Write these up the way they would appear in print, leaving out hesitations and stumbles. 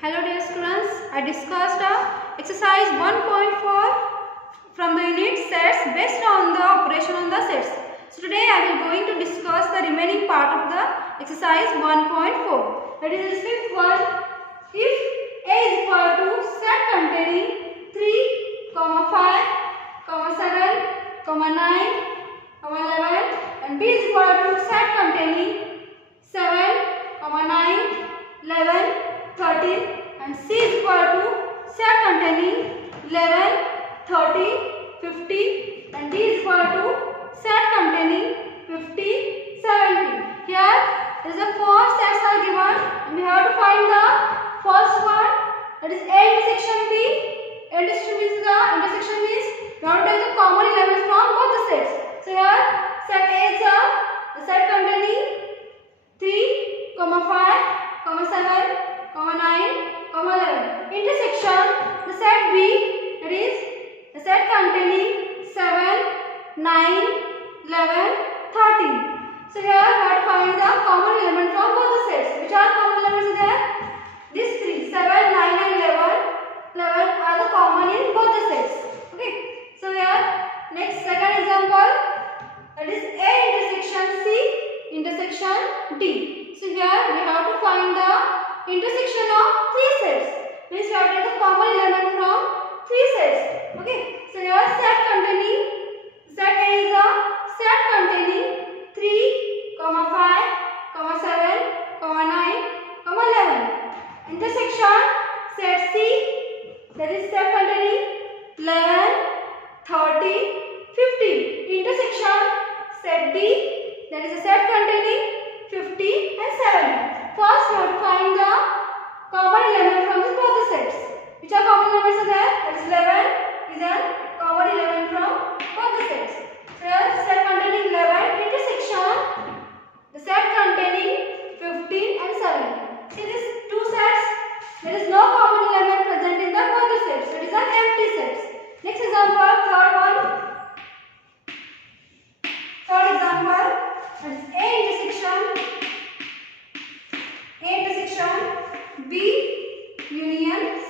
Hello dear students, I discussed exercise 1.4 from the unit sets based on the operation on the sets. So today I will going to discuss the remaining part of the exercise 1.4. That is the fifth one. If A is equal to set containing 3, 5, 7, 9, 11 and B is equal to set containing 7, 9, 11, 13 and C is equal to set containing 11, 30, 50 and D is equal to set containing 50, 70. Here is the four sets are given and we have to find the first one, that is A intersection B. A intersection means the intersection means we have to take the common elements from both the sets. So here set A is the set containing 3, 5, 7, 9, 11. Intersection the set B, that is the set containing 7, 9, 11, 13. So here we have to find the common element from both the sets. Which are common elements there? These three, 7, 9 and 11 are the common in both the sets. Okay. So here next second example, that is A intersection C intersection D. So here we have to find the intersection of three sets. Means we have to take the common element from three sets. Okay. So here set containing set A is a set containing 3, 5, 7, 9, 11. Intersection set C, that is set containing 11, 30, 50. Intersection set D, that is a set containing 50 and 70. First we have to find the common element from both the sets. Which are common elements are there? That is 11 is a common element from both the sets. So here set containing 11 intersection the set containing 15 and 70. See these two sets, there is no common element present in the both the sets. So it is an empty sets. Next example, third one. Third example, that is A intersection B union C.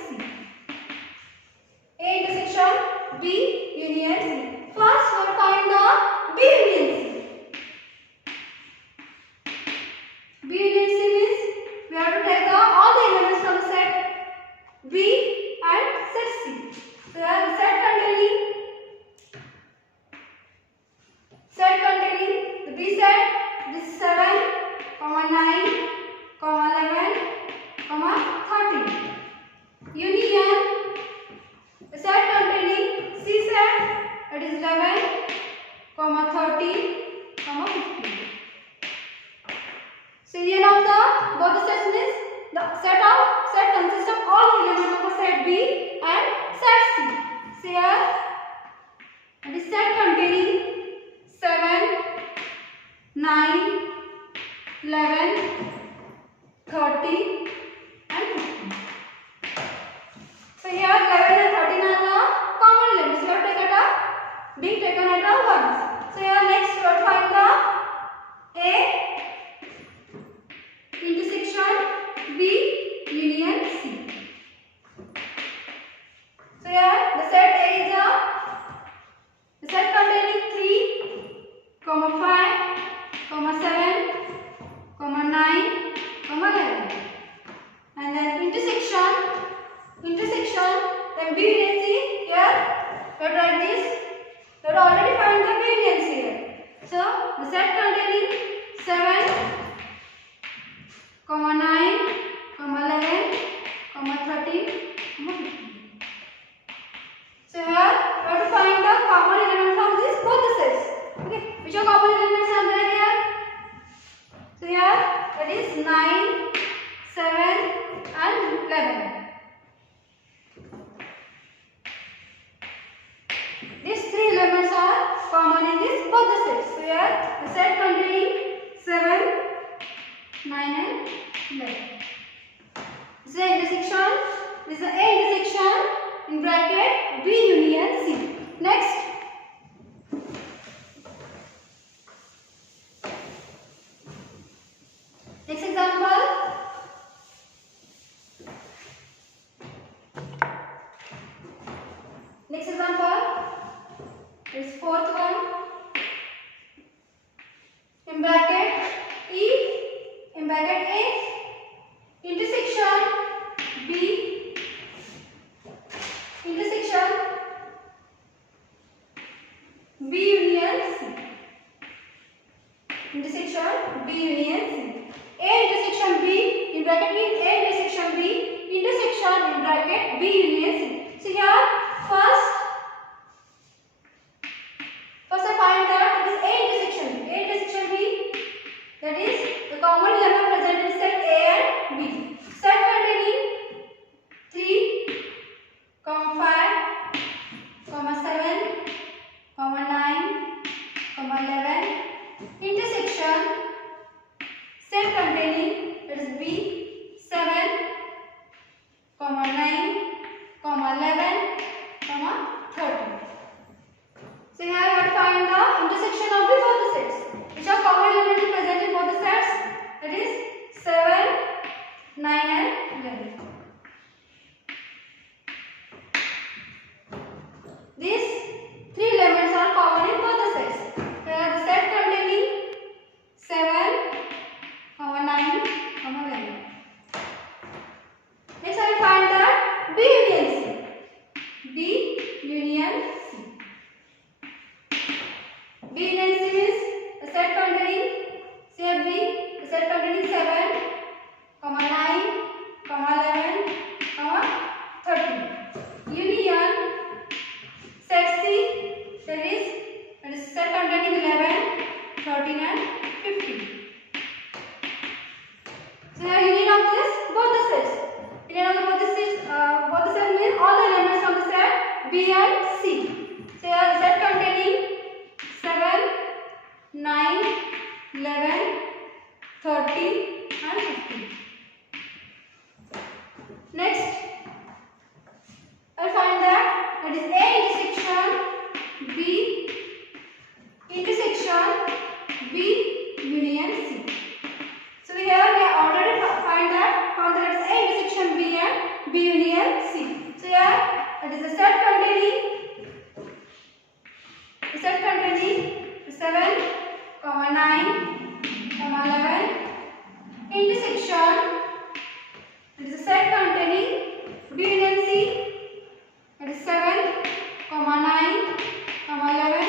A intersection B union C. First we will find the B union C. B union C means we have to take all the elements from set B and set C. So here the set containing the B set, this 7, 9, 11, 13. Union the set containing C set, that is 11, 13, 15. So union of both the sets means the set consists of all elements of a set B and set C. So here it is set containing 7, 9, 11, 30 and 15. So here 11 and 13 are the common elements. We have taken being taken at once. So here next we will find the A intersection B union C. So here the set A is the set containing 3, 5, 7, 9, 11. And then intersection then B union C. Here we will write this. We have already find the B union C here. So the set containing 7, 9, 11, 13, 15. So here we have to find the common element from this both the sets. Okay, which are common elements are there here? So here that is 9, 7 and 11. These three elements are common in this both the sets. So here the set containing 7, 9 and 11. This is the intersection. This is the A intersection in bracket B union C. Next. Next example. bracket A intersection B intersection B union C intersection B union C. A intersection B in bracket means A intersection B intersection in bracket B union C. So here first I find that it is A intersection B, that is the common element present in set A and B. Set containing 3, 5, 7, 9, 11 intersection set containing, that is B, 7, 9, 11, 13. So here I have to find the intersection of the both the sets. Which are common elements present in both the sets? That is 7, 9 and 11. These 3 elements are common in both the sets. Here the set containing 7, 9, 11. Next I will find that B union C. B union C. B union C is a set containing, say B, a set containing 7, 9, 11, 13. Union set C, that is set containing 11, 13 and 15. So here union of this both the sets. Union of both the sets means all the elements from the set B and C. So here the set containing 7, 9, 11, 13 and 15. Next, I will find that is A intersection B intersection B union C. So here we have already found that is A intersection B and B union C. So here it is a set containing 7, 9, 11 intersection. It is a set containing B union C. It is 7, 9, 11,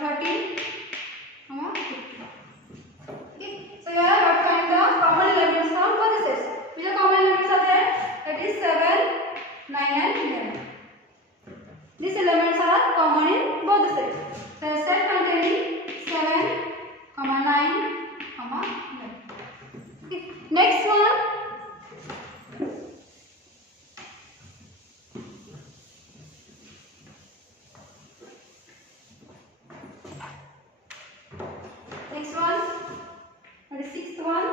13, 15. Okay. So here I have find the common elements from both the sets. Which are common elements are there? That is 7, 9 and 11. These elements are common in both the sets. So set containing 7, 9, 11. Okay. Next one. Next one. That is sixth one.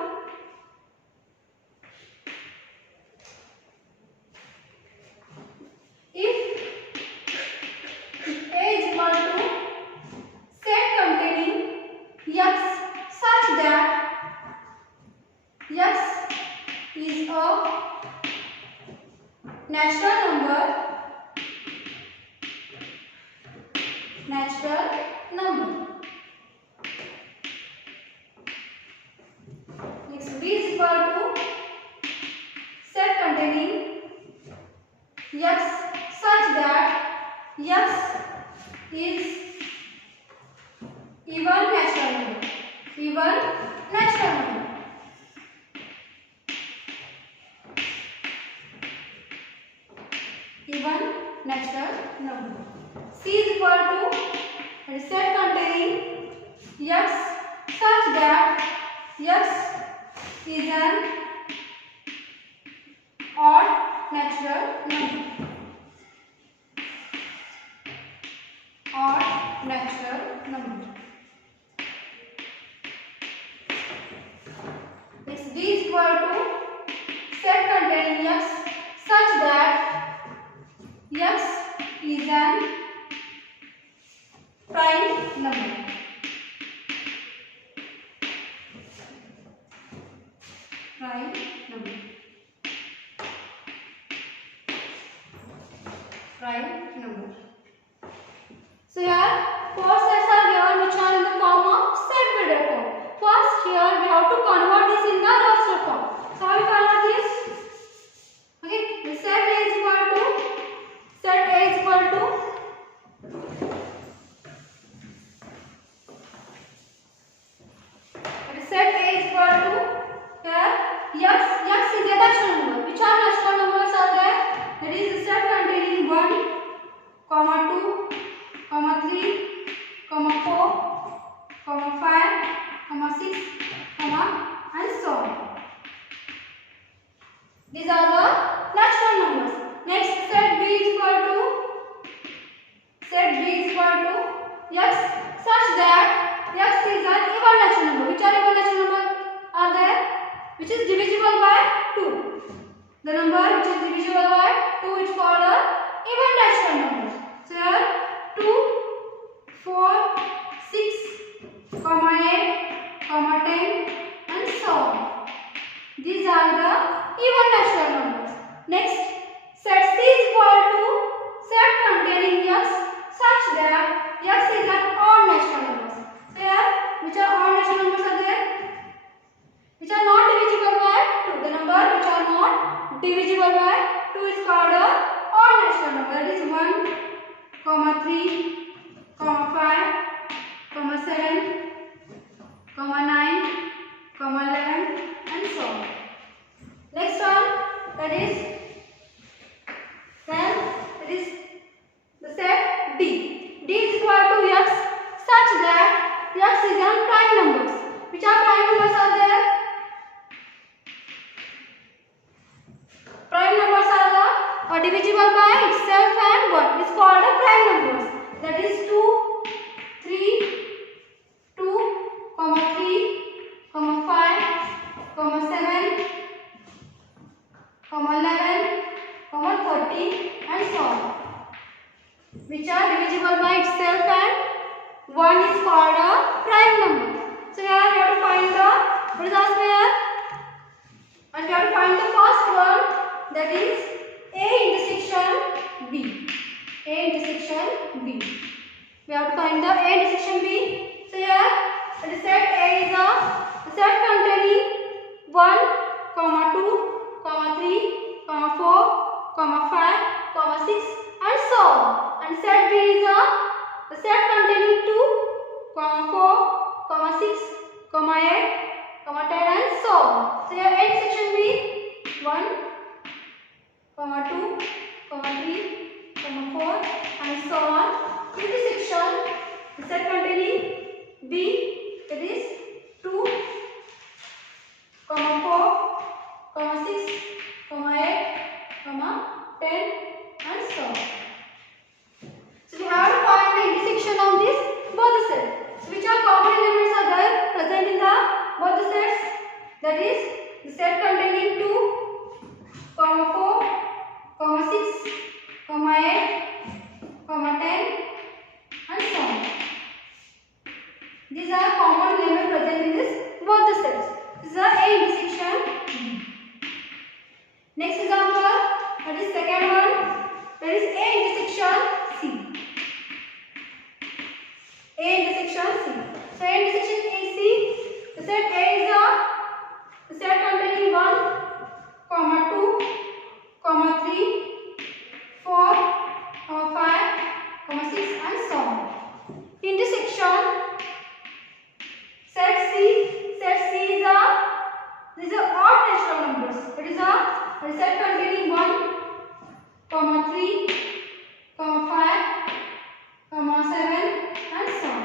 If A is equal to set containing X such that X is a natural number. Next B is equal to set containing X such that X is even natural number. Even natural number. Even natural number. C is equal to set containing X such that X is an odd natural number. Odd natural number. Next, D is equal to set containing X such that X is an prime number. Prime number. Prime number. So here 4 sets are here which are in the form of set builder form. First here we have to convert this in the X is a natural number. Which are natural numbers are there? That is the set containing 1, 2, 3, 4, 5, 6, and so on. These are the natural numbers. Next, set B is equal to X such that X is an even natural number. Which are even natural numbers are there? Which is divisible by 2. The number which is divisible by 2 is called a even natural number. So here 2, 4, 6, 8, 10 and so on. These are the even natural numbers. Next, set C is equal to set containing X such that X is an odd natural number. So here, which are odd natural numbers are there? Which are not divisible by 2. The number which are not divisible by 2 is called a odd natural number. That is 1, 3, 5, 7, 9, 11 and so on. Next one, that is the set D. D is equal to X such that X is an prime numbers. Which are prime numbers are there? Prime numbers are divisible by itself and 1. It's called a prime numbers. That is 2, 3, 5, 7, 11, 13 and so on. Which are divisible by itself and 1 is called a prime number. So here we have to find what is asked here? And we have to find the first one, that is A intersection B. A intersection B. We have to find the A intersection B. So here the set A is the set containing 1, 2, 3, 4, 5, 6 and so on. And set B is the set containing 2, 4, 6, 8, 10 and so on. So here A intersection B 1, 2, 3, 4 and so on. Intersection the set containing B, that is 2, 4, 6, 8, 10 and so on. So we have to find the intersection of this both the sets. So which are common elements are there present in the both the sets? That is the set containing 2, 4, 6, 8, 10 and so on. These are common elements present in this both the sets. This is a intersection B. Next example, that is second one, that is A intersection C. A intersection C. So A intersection AC, the set A is the set containing 1, 2, 3, 4, 5, 6 and so on. Intersection set C. Set C is these are odd natural numbers. It is a set containing 1, 3, 5, 7 and so on.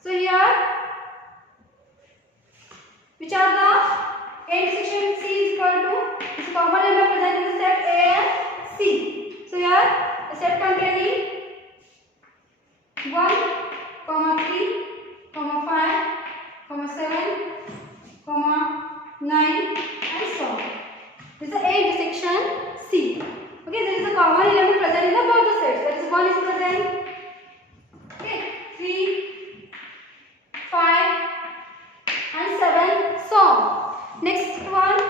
So here, which are the A intersection C is equal to this common element present in the set A and C. So here the set containing 1, 3, 5, 7, 9 and so on. This is the A intersection C. Okay, there is a common element present in the both the sets. That is 1 is present. Okay, 3, 5 and 7 so on. Next one.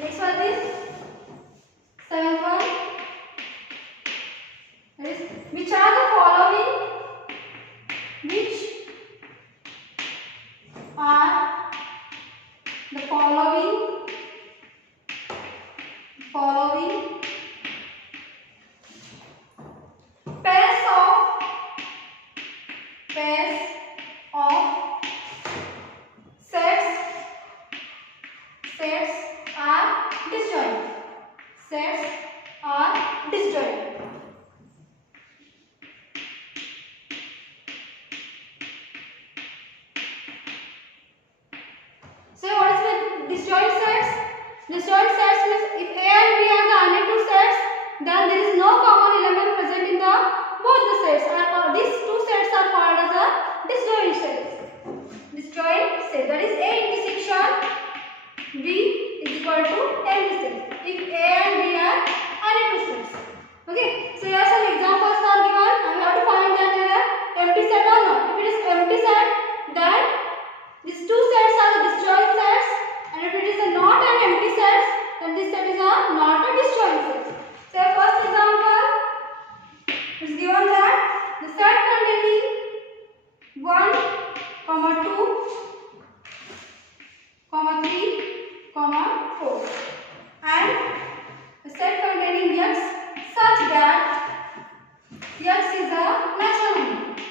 Next one is seventh one. are the following pairs of sets are disjoint. Sets are disjoint. So what is the disjoint sets? Disjoint sets means if A and B are the only two sets, then there is no common element present in the both the sets. These two sets are called as a disjoint sets. Disjoint set, that is A intersection B is equal to empty set. If A and B are only two sets. Okay. So here some examples are given, and we have to find that whether empty set or not. If it is empty set, then these two sets are the disjoint sets, and if it is not an empty set, then this set is not a disjoint set. So first example is given that the set containing 1, 2, 3, 4 and the set containing x such that x is a natural number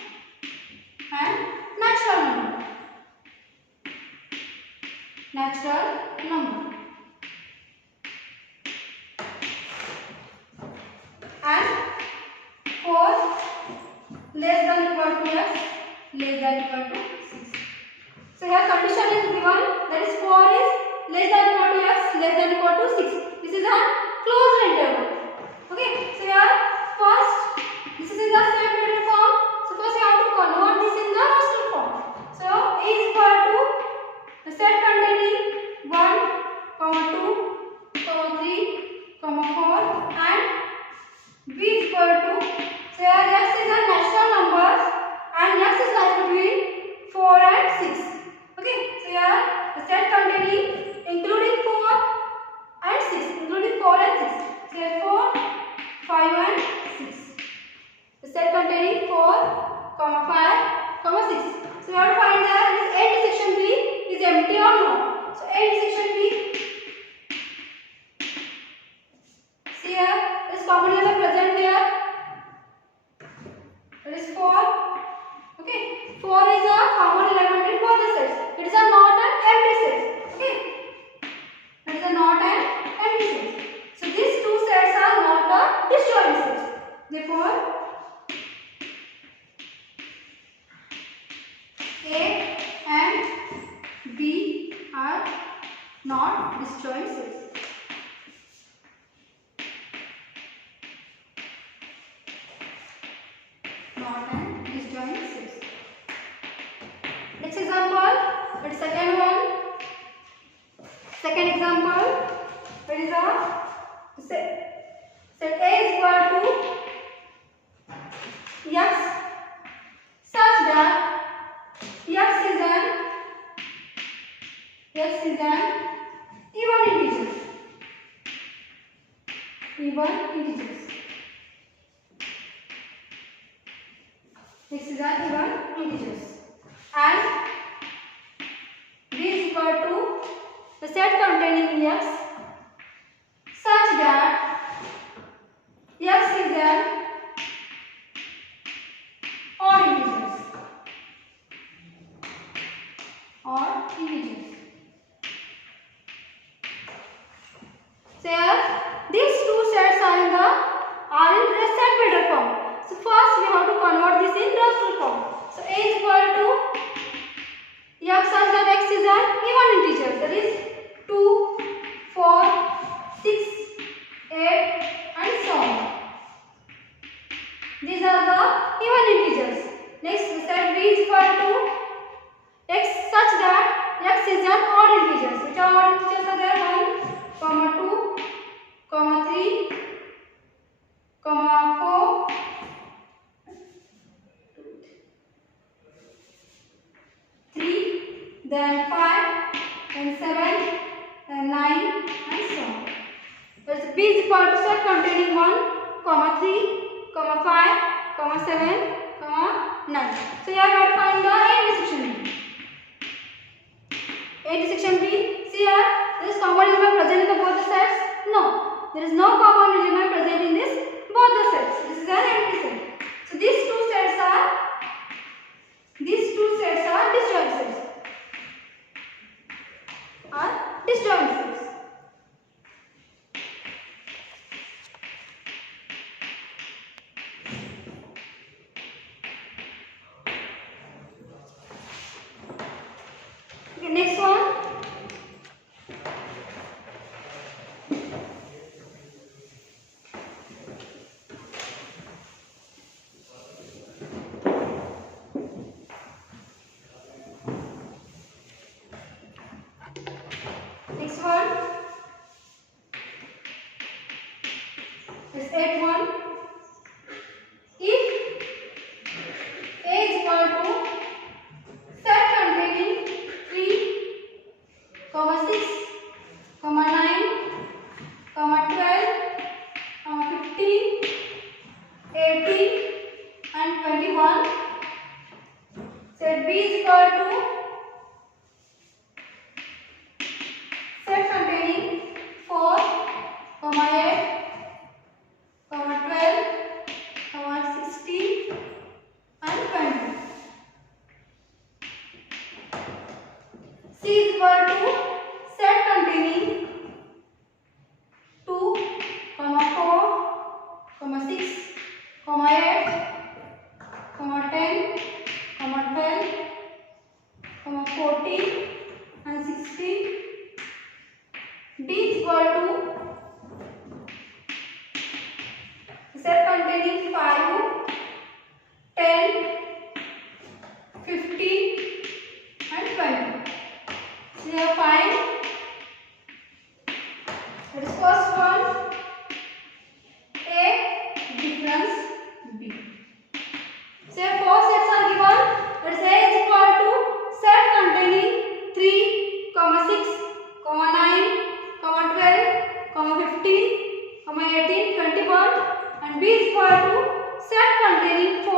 and natural number. And 4 less than equal to x less than equal to 6. So here condition is given, that is 4 is less than equal to x less than equal to 6. This is a closed interval. Okay. So here first this is in the separated form. So first we have to convert this in the rational form. So A is equal to the set containing 1, 2, 3, 4 and B is equal to, so here x is a natural numbers and x is lies between 4 and 6. Okay. So here the set containing including 4 and 6, including 4 and 6. So here 4, 5 and 6. The set containing 4, 5, 6. So we have to find that this A intersection B is empty or not. So A intersection B, see here this common element present here, that is 4. Okay, 4 is a common element in both the sets. It is a not an empty set. Okay, it is a not an empty set. So these two sets are not a disjoint sets. Therefore A and B are not disjoint sets. Not an disjoint sets. Next example, that is second one. Second example, that is a set A is equal to x such that x is an even integer. X is an even integers. And B is equal to the set containing x such that x is an odd integers. So here these two sets are in the set builder form. So first we have to convert this in rational form. So A is equal to x such that x is an even integer, that is 2, 4, 6, 8 and so on. These are the even integers. Next we set B is equal to x such that x is an odd integers. Which are odd integers are there? 1, 2, 3, 4, then 5, then 7, then 9 and so on. Whereas B is equal to set containing 1, 3, 5, 7, 9. So here we have to find the A intersection B. is no common element present in this both the sets. This is an empty set. So these two sets are disjoint sets. Okay, next one. Next one is 8-1. If A is equal to set containing 3, 6, 9, 12, 15, 18 and 21. Set B is equal to set containing 4, 8, 12, 16 and 20. C is equal to set containing 2, 4, 6, 8, 10, 12, 14 and 16. D is equal to set containing 5, 10, 15 and 20. So we have 5. That is first one, A difference B. So here 4 sets are given. That is A is equal to set containing 3, 6, 9, 12, 15, 18, 21 and B is equal to set containing 4,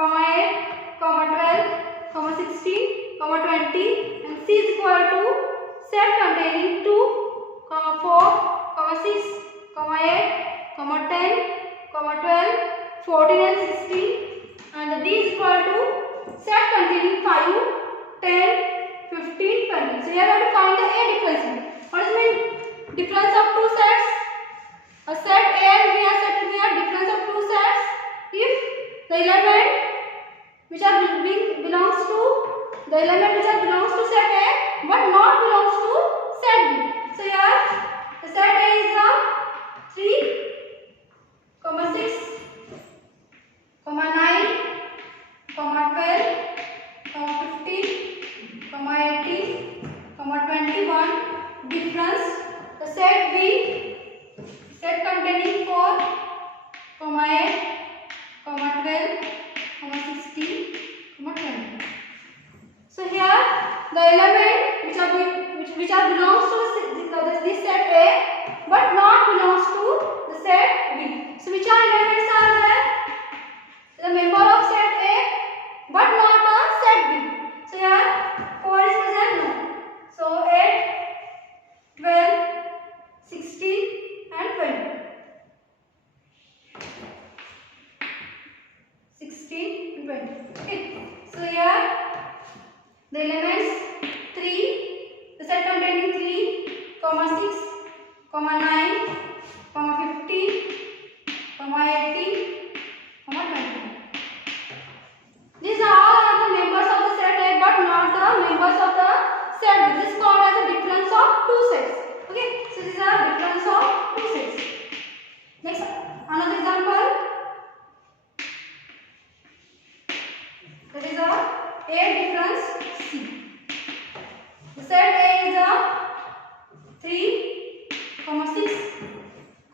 8, 12, 16, 20 and C is equal to set containing 2, 4, 6, 8, 10, 12, 14 and 16 and D is equal to set containing 5, 10, 15, 20. So here we have to find the A difference. What does it mean? Difference of two sets. A set A and B are said to be a difference of two sets if the element which belongs to set A but not belongs to set B. So here the set A is a 3, 6, 9, 12, 15, 18, 21. Difference. The set B, set containing 4, 8, 12, 16, 20. So here the element which belongs to this set A but not belongs to the set B. So which are elements are there? The member of set A but not a set B. So here 4 is present, no. So 8, 12, 16 and 20. 16 and 20. Okay. So here the elements 3, the set containing 3, 6, 9, 15, 18, 20. These are all the members of the set A but not the members of the set B. This is called as a difference of two sets. Okay, so these are difference of two sets. Next, another example. That is a difference C. The set A is a 3, 6,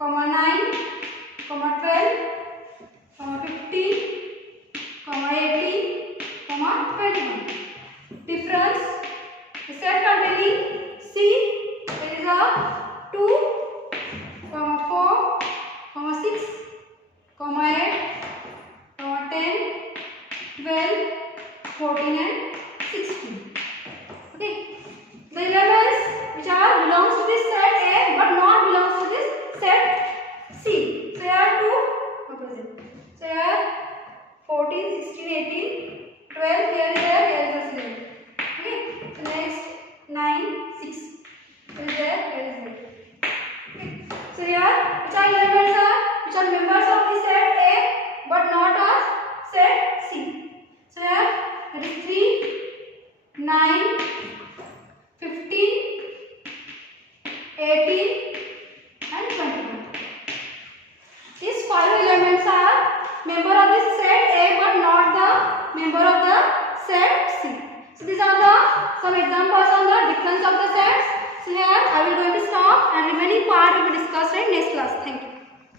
9, 12, 15, 18, 21. Difference. The set containing C, it is a 2, 9, 15, 18 and 21. These 5 elements are member of the set A but not the member of the set C. So these are the some examples on the difference of the sets. So here I will going to stop and remaining part will be discussed in next class. Thank you.